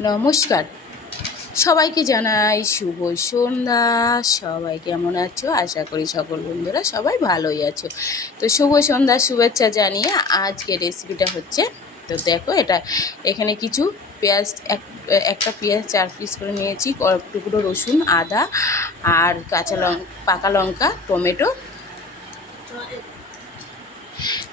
নমস্কার। সবাইকে জানাই শুভ সন্ধ্যা। সবাই কেমন আছো? আশা করি সকল বন্ধুরা সবাই ভালোই আছো। তো শুভ সন্ধ্যা, শুভেচ্ছা জানিয়ে আজকে রেসিপিটা হচ্ছে, তো দেখো এটা, এখানে কিছু পেঁয়াজ, এক, একটা পেঁয়াজ চার পিস করে নিয়েছি টুকরো রসুন, আদা আর কাঁচা লঙ্কা পাকা লঙ্কা, টমেটো।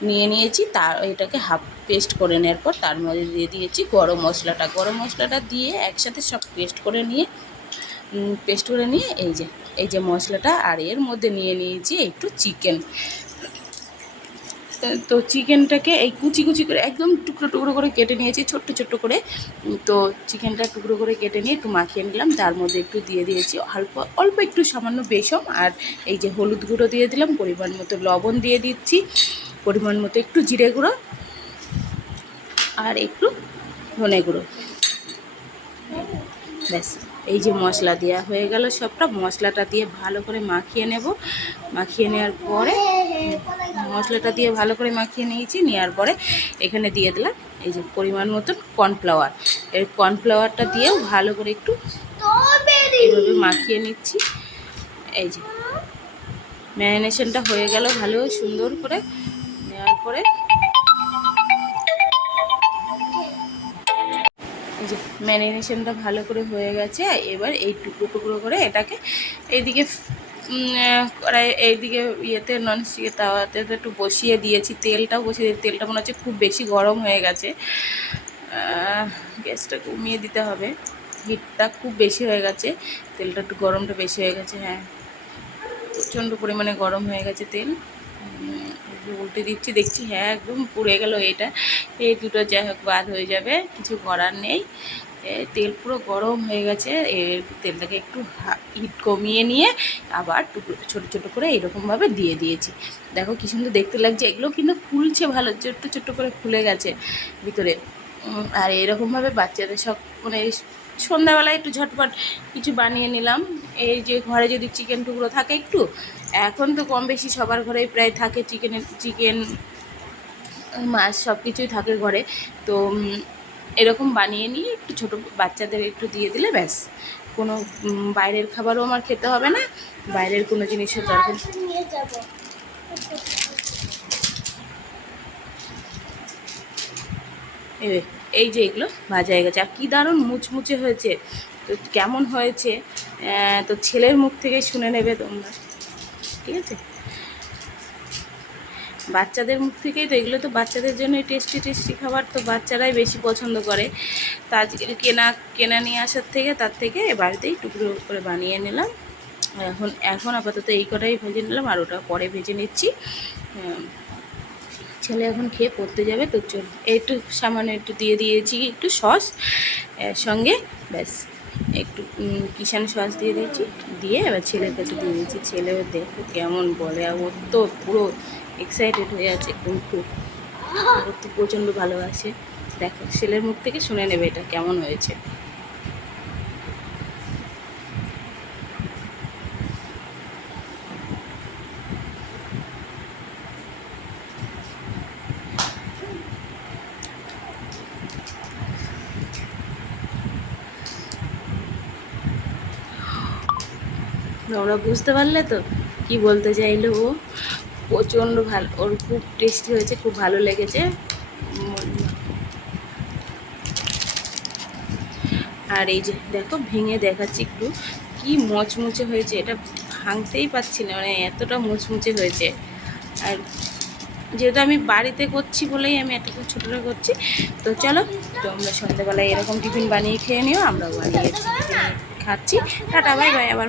নিয়ে নিয়েছি, তার এটাকে হাফ পেস্ট করে নেওয়ার পর তার মধ্যে দিয়ে দিয়েছি গরম মশলাটা। গরম মশলাটা দিয়ে একসাথে সব পেস্ট করে নিয়ে পেস্ট করে নিয়ে এই যে এই যে মশলাটা, আর এর মধ্যে নিয়ে নিয়েছি একটু চিকেন তো চিকেনটাকে এই কুচি কুচি করে একদম টুকরো টুকরো করে কেটে নিয়েছি, ছোট্ট ছোট্ট করে। তো চিকেনটা টুকরো করে কেটে নিয়ে একটু মাখিয়ে নিলাম, তার মধ্যে একটু দিয়ে দিয়েছি অল্প অল্প একটু সামান্য বেসম আর এই যে হলুদ গুঁড়ো দিয়ে দিলাম, পরিমাণ মতো লবণ দিয়ে দিচ্ছি। পরিমাণ মতো একটু জিরে গুঁড়ো আর একটু ধনে গুঁড়ো। ব্যাস, এই যে মশলা দেওয়া হয়ে গেল সবটা, মশলাটা দিয়ে ভালো করে মাখিয়ে নেব। মাখিয়ে নেওয়ার পরে মশলাটা দিয়ে ভালো করে মাখিয়ে নিয়েছি, নেওয়ার পরে এখানে দিয়ে দিলাম এই যে পরিমাণ মতন কর্নফ্লাওয়ার। এই কর্নফ্লাওয়ারটা দিয়েও ভালো করে একটু এইভাবে মাখিয়ে নিচ্ছি। এই যে ম্যারিনেশনটা হয়ে গেল ভালো সুন্দর করে। এই যে ম্যারিনেশনটা ভালো করে হয়ে গেছে, এবার এই টুকরো টুকরো করে এটাকে এইদিকে এইদিকে ইয়েতে ননস্টিকের তাওয়াতে তো একটু বসিয়ে দিয়েছি, তেলটাও বসিয়ে দিয়েছি, তেলটা মনে হচ্ছে খুব বেশি গরম হয়ে গেছে। গ্যাসটা কমিয়ে দিতে হবে, হিটটা খুব বেশি হয়ে গেছে, তেলটা একটু গরমটা বেশি হয়ে গেছে হ্যাঁ। প্রচণ্ড পরিমাণে গরম হয়ে গেছে তেল। উল্টে দিচ্ছি, দেখছি হ্যাঁ একদম পুড়ে গেল এটা। এই দুটো যাই হোক বাদ হয়ে যাবে, কিছু করার নেই। তেল পুরো গরম হয়ে গেছে, এর তেলটাকে একটু হিট কমিয়ে নিয়ে আবার টুকরো, ছোটো ছোটো করে এরকমভাবে দিয়ে দিয়েছি। দেখো কি সুন্দর দেখতে লাগছে, এগুলো কিন্তু ফুলছে ভালো, ছোট্ট ছোট্ট করে ফুলে গেছে ভিতরে। আর এরকমভাবে বাচ্চাদের সব মানে সন্ধ্যাবেলায় একটু ঝটপট কিছু বানিয়ে নিলাম। এই যে ঘরে যদি চিকেন টুকরো থাকে একটু, এখন তো কম বেশি সবার ঘরেই প্রায় থাকে চিকেনের চিকেন মাছ সব কিছুই থাকে ঘরে। তো এরকম বানিয়ে নিয়ে একটু ছোটো বাচ্চাদের একটু দিয়ে দিলে ব্যাস। কোনো বাইরের খাবারও আমার খেতে হবে না, বাইরের কোনো জিনিসের দরকার এই যে- এগুলো ভাজা হয়ে গেছে। আর কী দারুণ মুচমুচে হয়েছে। তো কেমন হয়েছে? তো ছেলের মুখ থেকেই শুনে নেবে তোমরা। ঠিক আছে? বাচ্চাদের মুখ থেকেই তো, এগুলো তো বাচ্চাদের জন্য টেস্টি টেস্টি খাবার, তো বাচ্চারাই বেশি পছন্দ করে। তা আজকে কেনা কেনা নিয়ে আসার থেকে, তার থেকে বাড়িতেই টুকরো করে বানিয়ে নিলাম। এখন এখন আপাতত এই কটাই ভেজে নিলাম, আর ওটা পরে ভেজে নিচ্ছি। ছেলে এখন খেয়ে পড়তে যাবে, তো চল, একটু সামান্য একটু দিয়ে দিয়েছি একটু সস সঙ্গে ব্যাস। একটু কিষান সস দিয়ে দিয়েছি। দিয়ে এবার ছেলের কাছে দিয়ে দিয়েছি। ছেলেও দেখো কেমন বলে, আর ওর তো পুরো এক্সাইটেড হয়ে আছে খুব ওর তো প্রচণ্ড ভালোবাসে। দেখো, ছেলের মুখ থেকে শুনে নেবে এটা কেমন হয়েছে। তোমরা বুঝতে পারলে তো কি বলতে চাইলো ও। প্রচণ্ড ভালো ওর খুব টেস্টি হয়েছে, খুব ভালো লেগেছে। আর এই যে দেখো, ভেঙে দেখাচ্ছি একটু। কি মচমুচে হয়েছে, এটা ভাঙতেই পাচ্ছি না মানে এতটা মুচমুচে হয়েছে। আর যেহেতু আমি বাড়িতে করছি বলেই আমি এতটা ছোটোটা করছি, তো চলো তোমরা সন্ধ্যাবেলায় এরকম টিফিন বানিয়ে খেয়ে নিও, আমরাও বানিয়ে খাচ্ছি। টাটা, বাই বাই, আবার